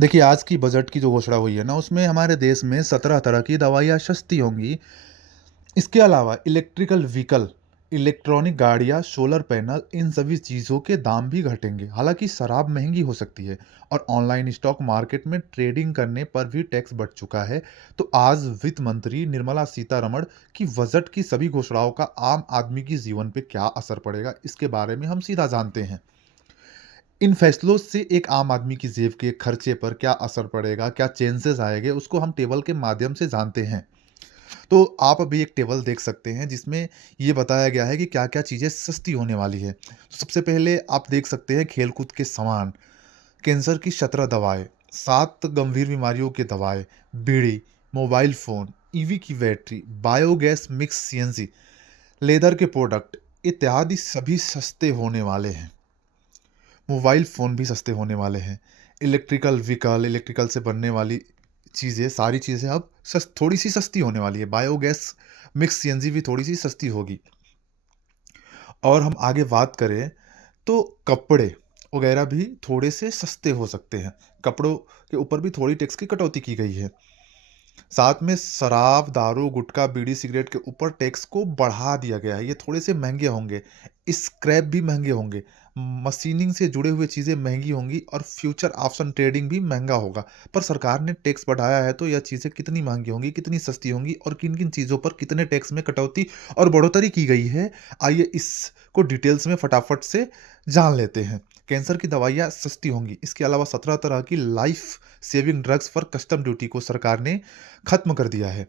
देखिए, आज की बजट की जो घोषणा हुई है ना, उसमें हमारे देश में 17 तरह की दवाइयाँ सस्ती होंगी। इसके अलावा इलेक्ट्रिकल व्हीकल, इलेक्ट्रॉनिक गाड़ियाँ, सोलर पैनल, इन सभी चीज़ों के दाम भी घटेंगे। हालाँकि शराब महँगी हो सकती है और ऑनलाइन स्टॉक मार्केट में ट्रेडिंग करने पर भी टैक्स बढ़ चुका है। तो आज वित्त मंत्री निर्मला सीतारमण की बजट की सभी घोषणाओं का आम आदमी के जीवन पे क्या असर पड़ेगा, इसके बारे में हम सीधा जानते हैं। इन फैसलों से एक आम आदमी की जेब के खर्चे पर क्या असर पड़ेगा, क्या चेंजेस आएँगे, उसको हम टेबल के माध्यम से जानते हैं। तो आप अभी एक टेबल देख सकते हैं जिसमें ये बताया गया है कि क्या-क्या चीज़ें सस्ती होने वाली है। सबसे पहले आप देख सकते हैं खेल-कूद के सामान, कैंसर की 17 दवाएँ, 7 गंभीर बीमारियों की दवाएँ, बीड़ी, मोबाइल फ़ोन, ईवी की battery, biogas mix CNG, leather के प्रोडक्ट इत्यादि सभी सस्ते होने वाले हैं। मोबाइल फ़ोन भी सस्ते होने वाले हैं। इलेक्ट्रिकल व्हीकल, इलेक्ट्रिकल से बनने वाली चीज़ें, सारी चीज़ें अब थोड़ी-सी सस्ती होने वाली है। बायोगैस मिक्स सीएनजी भी थोड़ी-सी सस्ती होगी। और हम आगे बात करें तो कपड़े वगैरह भी थोड़े से सस्ते हो सकते हैं। कपड़ों के ऊपर भी थोड़ी टैक्स की कटौती की गई है। साथ में शराब, दारू, गुटखा, बीड़ी, सिगरेट के ऊपर टैक्स को बढ़ा दिया गया है। ये थोड़े से महँगे होंगे। स्क्रैप भी महँगे होंगे। मशीनिंग से जुड़े हुए चीज़ें महँगी होंगी और फ्यूचर ऑप्शन ट्रेडिंग भी महँगा होगा। पर सरकार ने टैक्स बढ़ाया है तो यह चीज़ें कितनी महँगी होंगी, कितनी सस्ती होंगी और किन-किन चीज़ों पर कितने टैक्स में कटौती और बढ़ोतरी की गई है, आइए इसको डिटेल्स में फटाफट से जान लेते हैं। कैंसर की दवाइयाँ सस्ती होंगी। इसके अलावा 17 तरह की लाइफ सेविंग ड्रग्स पर कस्टम ड्यूटी को सरकार ने खत्म कर दिया है।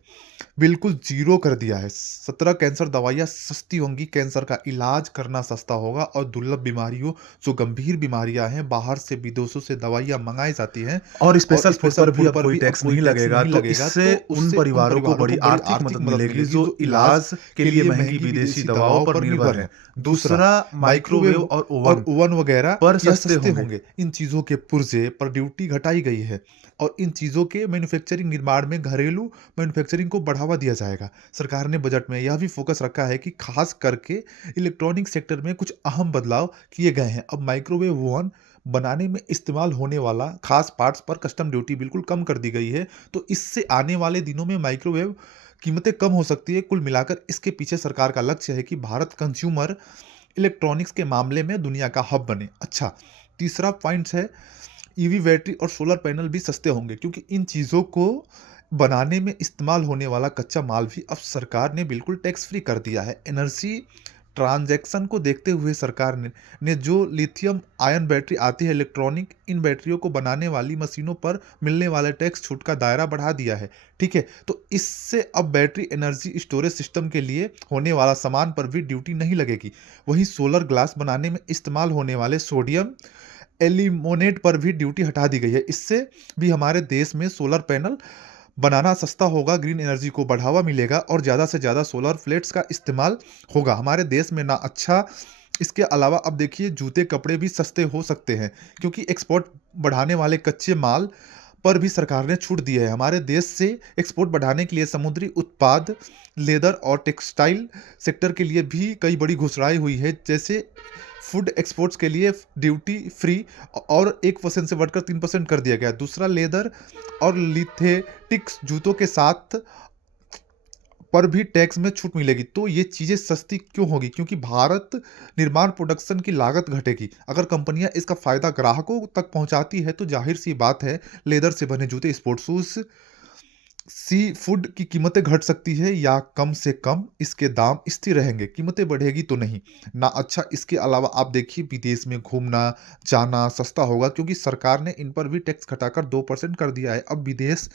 बिल्कुल ज़ीरो कर दिया है। 17 कैंसर दवाइयाँ सस्ती होंगी, कैंसर का इलाज करना सस्ता होगा और दुर्लभ बीमारियों, जो गंभीर बीमारियाँ हैं, बाहर से विदेशों से दवाइयाँ मँगाई जाती हैं और और स्पेशल फूड स्पेशल पर भी फूड अब पर कोई भी अब टैक्स कोई नहीं टैक्स लगेगा, नहीं तो लगेगा, इससे तो उन उससे उन परिवारों को परिवारों बड़ी को बड़ी आर्थिक आर्थिक मदद मदद मिलेगी मिलेगी, जो जो इलाज इलाज के लिए महँगी महँगी विदेशी विदेशी दवाओं दवाओं पर पर निर्भर निर्भर हैं। हैं। दूसरा, दूसरा, माइक्रोवेव माइक्रोवेव और और ओवन ओवन वगैरह पर यह सस्ते सस्ते होंगे। होंगे। इन चीज़ों के पुर्जे पर ड्यूटी घटाई गई है और इन चीज़ों के मैन्युफैक्चरिंग निर्माण में घरेलू मैन्युफैक्चरिंग को बढ़ावा दिया जाएगा। सरकार ने बजट में यह भी फ़ोकस रखा है कि ख़ास करके इलेक्ट्रॉनिक सेक्टर में कुछ अहम बदलाव किए गए हैं। अब माइक्रोवेव ओवन बनाने में इस्तेमाल होने वाला ख़ास पार्ट्स पर कस्टम ड्यूटी बिल्कुल कम कर दी गई है। तो इससे आने वाले दिनों में माइक्रोवेव कीमतें कम हो सकती है। कुल मिलाकर इसके पीछे सरकार का लक्ष्य है कि भारत कंज्यूमर इलेक्ट्रॉनिक्स के मामले में दुनिया का हब बने। अच्छा, तीसरा पॉइंट है ईवी बैटरी और सोलर पैनल भी सस्ते होंगे क्योंकि इन चीज़ों को बनाने में इस्तेमाल होने वाला कच्चा माल भी अब सरकार ने बिल्कुल टैक्स फ्री कर दिया है। एनर्जी ट्रांजैक्शन को देखते हुए सरकार ने जो लिथियम आयन बैटरी आती है इलेक्ट्रॉनिक, इन बैटरियों को बनाने वाली मशीनों पर मिलने वाले टैक्स छूट का दायरा बढ़ा दिया है। ठीक है? तो इससे अब बैटरी एनर्जी स्टोरेज सिस्टम के लिए होने वाला सामान पर भी ड्यूटी नहीं लगेगी। वहीं सोलर ग्लास बनाने में इस्तेमाल होने वाले सोडियम एल्यूमिनेट पर भी ड्यूटी हटा दी गई है। इससे भी हमारे देश में सोलर पैनल बनाना सस्ता होगा, ग्रीन एनर्जी को बढ़ावा मिलेगा और ज़्यादा से ज़्यादा सोलर प्लेट्स का इस्तेमाल होगा हमारे देश में ना। अच्छा, इसके अलावा अब देखिए जूते कपड़े भी सस्ते हो सकते हैं क्योंकि एक्सपोर्ट बढ़ाने वाले कच्चे माल पर भी सरकार ने छूट दी है। हमारे देश से एक्सपोर्ट बढ़ाने के लिए समुद्री उत्पाद, लेदर और टेक्सटाइल सेक्टर के लिए भी कई बड़ी घोषणाएँ हुई है। जैसे फूड एक्सपोर्ट्स के लिए ड्यूटी फ्री और 1% से बढ़कर 3% कर दिया गया है। दूसरा, लेदर और लिथेटिक्स जूतों के साथ पर भी टैक्स में छूट मिलेगी। तो ये चीज़ें सस्ती क्यों होगी? क्योंकि भारत निर्माण प्रोडक्शन की लागत घटेगी। अगर कंपनियाँ इसका फ़ायदा ग्राहकों तक पहुँचाती है तो ज़ाहिर-सी बात है लेदर से बने जूते, स्पोर्ट्स शूज़, सी फूड की कीमतें घट सकती है या कम से कम इसके दाम स्थिर रहेंगे, कीमतें बढ़ेगी तो नहीं ना। अच्छा, इसके अलावा आप देखिए विदेश में घूमना जाना सस्ता होगा क्योंकि सरकार ने इन पर भी टैक्स घटाकर 2% कर दिया है। अब विदेश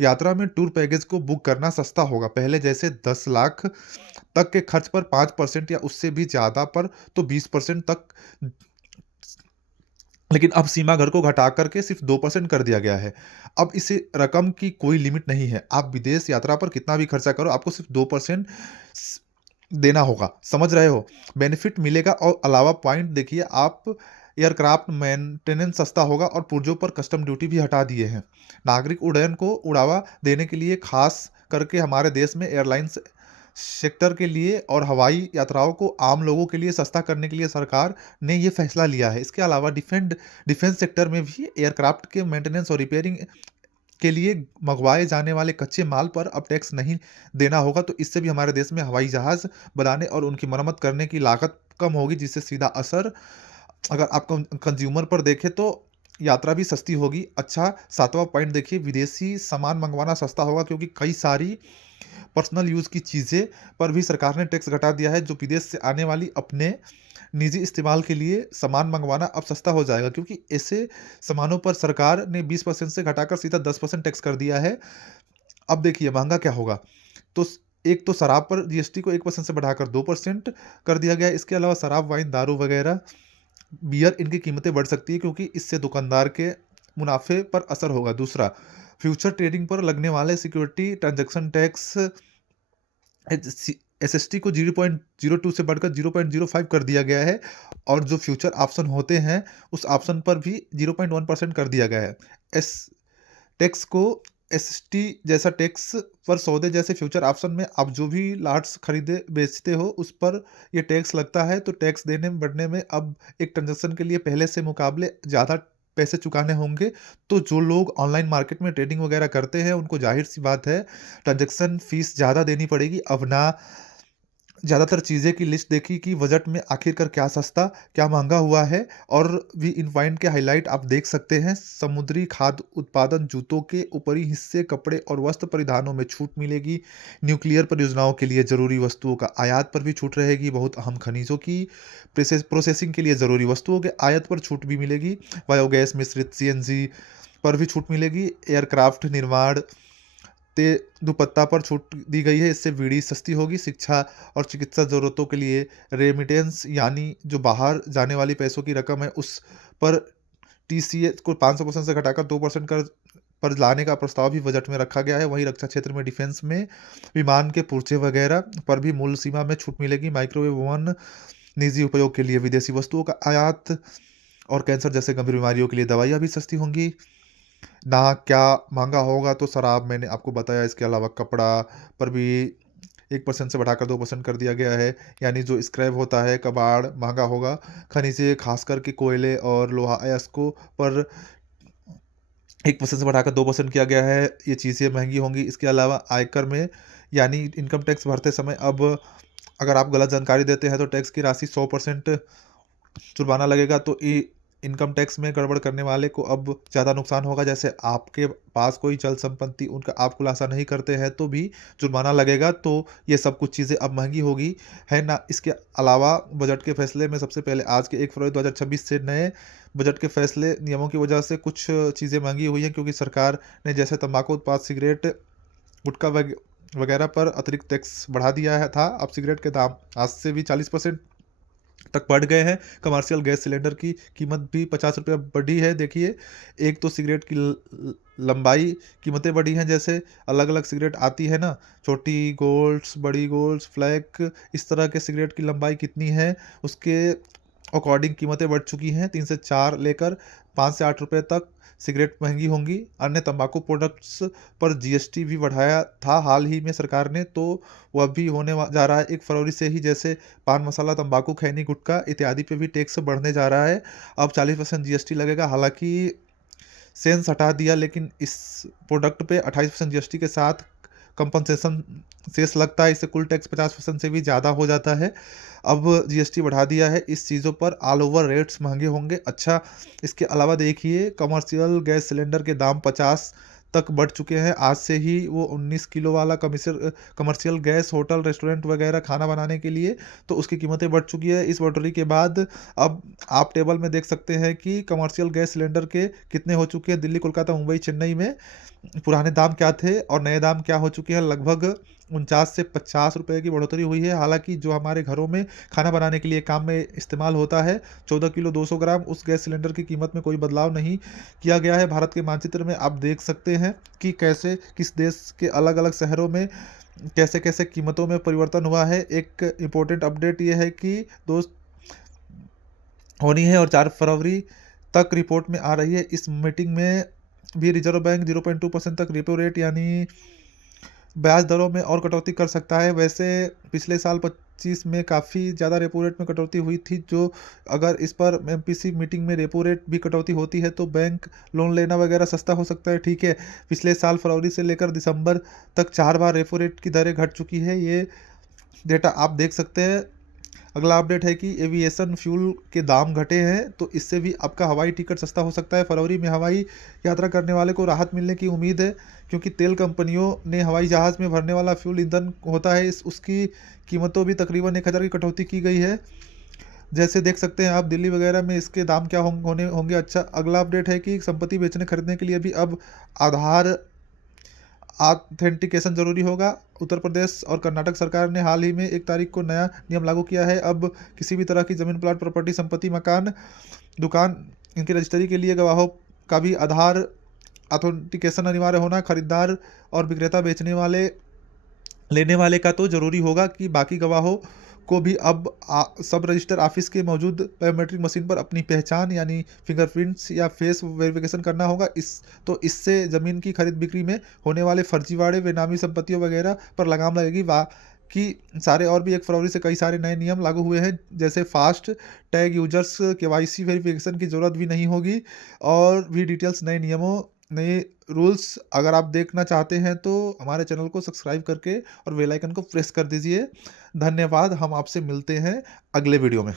यात्रा में टूर पैकेज को बुक करना सस्ता होगा। पहले जैसे 10 लाख तक के खर्च पर 5% या उससे भी ज़्यादा पर तो 20% तक, लेकिन अब सीमा घर को घटा करके सिर्फ़ 2% कर दिया गया है। अब इस रकम की कोई लिमिट नहीं है। आप विदेश यात्रा पर कितना भी खर्चा करो, आपको सिर्फ़ 2% स देना होगा। समझ रहे हो? बेनिफिट मिलेगा और अलावा पॉइंट देखिए आप, एयरक्राफ्ट मेंटेनेंस सस्ता होगा और पुर्जों पर कस्टम ड्यूटी भी हटा दिए हैं। नागरिक उड्डयन को बढ़ावा देने के लिए ख़ास करके हमारे देश में एयरलाइंस सेक्टर के लिए और हवाई यात्राओं को आम लोगों के लिए सस्ता करने के लिए सरकार ने ये फैसला लिया है। इसके अलावा डिफेंस सेक्टर में भी एयरक्राफ्ट के मेंटेनेंस और रिपेयरिंग के लिए मंगवाए जाने वाले कच्चे माल पर अब टैक्स नहीं देना होगा। तो इससे भी हमारे देश में हवाई जहाज़ बनाने और उनकी मरम्मत करने की लागत कम होगी, जिससे सीधा असर अगर आप कंज्यूमर पर देखें तो यात्रा भी सस्ती होगी। अच्छा, 7वां पॉइंट देखिए, विदेशी सामान मंगवाना सस्ता होगा क्योंकि कई सारी पर्सनल यूज़ की चीज़ें पर भी सरकार ने टैक्स घटा दिया है। जो विदेश से आने वाली अपने निजी इस्तेमाल के लिए सामान मंगवाना अब सस्ता हो जाएगा, क्योंकि ऐसे सामानों पर सरकार ने 20% से घटाकर सीधा 10% टैक्स कर दिया है। अब देखिए महँगा क्या होगा? तो स एक तो शराब पर जीएसटी को 1% से बढ़ाकर 2% कर दिया गया है। इसके अलावा शराब, वाइन, दारू वगैरह, बियर, इनकी कीमतें बढ़ सकती है क्योंकि इससे दुकानदार के मुनाफ़े पर असर होगा। दूसरा, फ्यूचर ट्रेडिंग पर लगने वाले सिक्योरिटी ट्रांज़ैक्शन टैक्स एसएसटी को 0.02 से बढ़कर 0.05 कर दिया गया है, और जो फ्यूचर ऑप्शन होते हैं, उस ऑप्शन पर भी 0.1% कर दिया गया है। एस टैक्स को एसएसटी जैसा टैक्स पर सौदे जैसे फ्यूचर ऑप्शन में आप जो भी लॉट्स खरीदे बेचते हो, उस पर ये टैक्स लगता है। तो टैक्स देने बढ़ने में अब एक ट्रांज़ैक्शन के लिए पहले से मुकाबले ज़्यादा पैसे चुकाने होंगे। तो जो लोग ऑनलाइन मार्केट में ट्रेडिंग वगैरह करते हैं, उनको ज़ाहिर-सी बात है ट्रांज़ैक्शन फ़ीस ज़्यादा देनी पड़ेगी। अब ना ज़्यादातर चीज़ें की लिस्ट देखी कि बजट में आखिरकार क्या सस्ता, क्या महँगा हुआ है, और भी इन पॉइंट के हाइलाइट आप देख सकते हैं। समुद्री खाद्य उत्पादन, जूतों के ऊपरी हिस्से, कपड़े और वस्त्र परिधानों में छूट मिलेगी। न्यूक्लियर परियोजनाओं के लिए ज़रूरी वस्तुओं का आयात पर भी छूट रहेगी। बहुत अहम खनिजों की प्रोसेसिंग के लिए ज़रूरी वस्तुओं के आयात पर छूट भी मिलेगी। बायोगैस मिश्रित सीएनजी पर भी छूट मिलेगी। एयरक्राफ्ट निर्माण ते दुपट्टा पर छूट दी गई है, इससे बीड़ी सस्ती होगी। शिक्षा और चिकित्सा ज़रूरतों के लिए रेमिटेंस, यानी जो बाहर जाने वाली पैसों की रकम है, उस पर टीसीएस को 500% से घटाकर 2% कर पर लाने का प्रस्ताव भी बजट में रखा गया है। वहीं रक्षा क्षेत्र में डिफेंस में विमान के पुर्जे वगैरह पर भी मूल्य सीमा में छूट मिलेगी। माइक्रोवेव ओवन, निजी उपयोग के लिए विदेशी वस्तुओं का आयात, और कैंसर जैसे गंभीर बीमारियों के लिए दवाइयाँ भी सस्ती होंगी। ना क्या महँगा होगा, तो शराब मैंने आपको बताया। इसके अलावा कपड़ा पर भी 1% से बढ़ाकर 2% कर दिया गया है, यानी जो स्क्रैप होता है, कबाड़ महँगा होगा। खनिजें, खासकर के कोयले और लोहा अयस्कों पर 1% से बढ़ाकर 2% किया गया है, ये चीज़ें महँगी होंगी। इसके अलावा आयकर में, यानी इनकम टैक्स भरते समय, अब अगर आप गलत जानकारी देते हैं तो टैक्स की राशि 100% जुर्माना लगेगा। तो इनकम टैक्स में गड़बड़ करने वाले को अब ज़्यादा नुकसान होगा। जैसे आपके पास कोई चल संपत्ति उनका आप खुलासा नहीं करते हैं तो भी जुर्माना लगेगा। तो ये सब कुछ चीज़ें अब महँगी होगी, है ना? इसके अलावा बजट के फैसले में सबसे पहले आज के 1 फरवरी 2026 से नए बजट के फैसले नियमों की वजह से कुछ चीज़ें महँगी हुई हैं, क्योंकि सरकार ने जैसे तम्बाकू उत्पाद, सिगरेट, गुटखा वगैरह पर अतिरिक्त टैक्स बढ़ा दिया है था। अब सिगरेट के दाम आज से भी 40% तक बढ़ गए हैं। कमर्शियल गैस सिलेंडर की कीमत भी ₹50 बढ़ी है। देखिए, एक तो सिगरेट की ल ल लंबाई कीमतें बढ़ी हैं, जैसे अलग-अलग सिगरेट आती है ना, छोटी गोल्ड्स, बड़ी गोल्ड्स, फ्लैक, इस तरह के सिगरेट की लंबाई कितनी है, उसके अकॉर्डिंग कीमतें बढ़ चुकी हैं। 3 से 4 लेकर ₹5 से ₹8 तक सिगरेट महँगी होंगी। अन्य तंबाकू प्रोडक्ट्स पर जीएसटी भी बढ़ाया था हाल ही में सरकार ने, तो वह भी होने जा रहा है 1 फरवरी से ही। जैसे पान मसाला, तंबाकू, खैनी, गुटखा इत्यादि पे भी टैक्स बढ़ने जा रहा है। अब 40% जीएसटी लगेगा। हालाँकि सेस हटा दिया, लेकिन इस प्रोडक्ट पे 28% जीएसटी के साथ कंपनसेशन सेस लगता है। इससे कुल टैक्स 50% से भी ज़्यादा हो जाता है। अब जीएसटी बढ़ा दिया है। इस चीज़ों पर ऑल ओवर रेट्स महँगे होंगे। अच्छा, इसके अलावा देखिए, कमर्शियल गैस सिलेंडर के दाम 50 तक बढ़ चुके हैं। आज से ही वो 19 किलो वाला कमर्शियल गैस होटल, रेस्टोरेंट वगैरह खाना बनाने के लिए, तो उसकी कीमतें बढ़ चुकी है। इस बढ़ोतरी के बाद अब आप टेबल में देख सकते हैं कि कमर्शियल गैस सिलेंडर के कितने हो चुके हैं। दिल्ली, कोलकाता, मुंबई, चेन्नई में पुराने दाम क्या थे और नए दाम क्या हो चुके हैं। लगभग 49 से ₹50 की बढ़ोतरी हुई है। हालाँकि जो हमारे घरों में खाना बनाने के लिए काम में इस्तेमाल होता है, 14 किलो 200 ग्राम, उस गैस सिलेंडर की कीमत में कोई बदलाव नहीं किया गया है। भारत के मानचित्र में आप देख सकते हैं कि कैसे किस देश के अलग-अलग शहरों में कैसे-कैसे कीमतों में परिवर्तन हुआ है। एक इम्पोर्टेंट अपडेट ये है कि दोस्त होनी है और 4 फरवरी तक रिपोर्ट में आ रही है। इस मीटिंग में भी रिज़र्व बैंक 0.2% तक रेपो रेट, यानी ब्याज दरों में और कटौती कर सकता है। वैसे पिछले साल 25 में काफ़ी ज़्यादा रेपो रेट में कटौती हुई थी, जो अगर इस पर एमपीसी मीटिंग में रेपो रेट भी कटौती होती है तो बैंक लोन लेना वगैरह सस्ता हो सकता है, ठीक है। पिछले साल फरवरी से लेकर दिसंबर तक 4 बार रेपो रेट की दरें घट चुकी है, ये डेटा आप देख सकते हैं। अगला अपडेट है कि एविएशन फ्यूल के दाम घटे हैं, तो इससे भी आपका हवाई टिकट सस्ता हो सकता है। फरवरी में हवाई यात्रा करने वाले को राहत मिलने की उम्मीद है, क्योंकि तेल कंपनियों ने हवाई जहाज़ में भरने वाला फ्यूल ईंधन होता है, इस उसकी कीमतों भी तकरीबन 1000 की कटौती की गई है। जैसे देख सकते हैं आप दिल्ली वगैरह में इसके दाम क्या होने होंगे। अच्छा, अगला अपडेट है कि संपत्ति बेचने खरीदने के लिए भी अब आधार ऑथेंटिकेशन ज़रूरी होगा। उत्तर प्रदेश और कर्नाटक सरकार ने हाल ही में 1 तारीख को नया नियम लागू किया है। अब किसी भी तरह की ज़मीन, प्लॉट, प्रॉपर्टी, संपत्ति, मकान, दुकान, इनकी रजिस्ट्री के लिए गवाहों का भी आधार ऑथेंटिकेशन अनिवार्य होना। खरीदार और विक्रेता बेचने वाले लेने वाले का तो ज़रूरी होगा कि बाकी गवाहों को भी अब सब रजिस्टर ऑफिस के मौजूद बायोमेट्रिक मशीन पर अपनी पहचान यानी फिंगरप्रिंट्स या फेस वेरिफिकेशन करना होगा। इससे ज़मीन की खरीद बिक्री में होने वाले फर्जीवाड़े, बेनामी संपत्तियों वगैरह पर लगाम लगेगी। कि सारे और भी 1 फरवरी से कई सारे नए नियम लागू हुए हैं, जैसे fast tag users KYC verification की ज़रूरत भी नहीं होगी, और भी डिटेल्स नए नियमों, नए रूल्स अगर आप देखना चाहते हैं तो हमारे चैनल को सब्सक्राइब करके और बेल आइकन को प्रेस कर दीजिए। धन्यवाद, हम आपसे मिलते हैं अगले वीडियो में।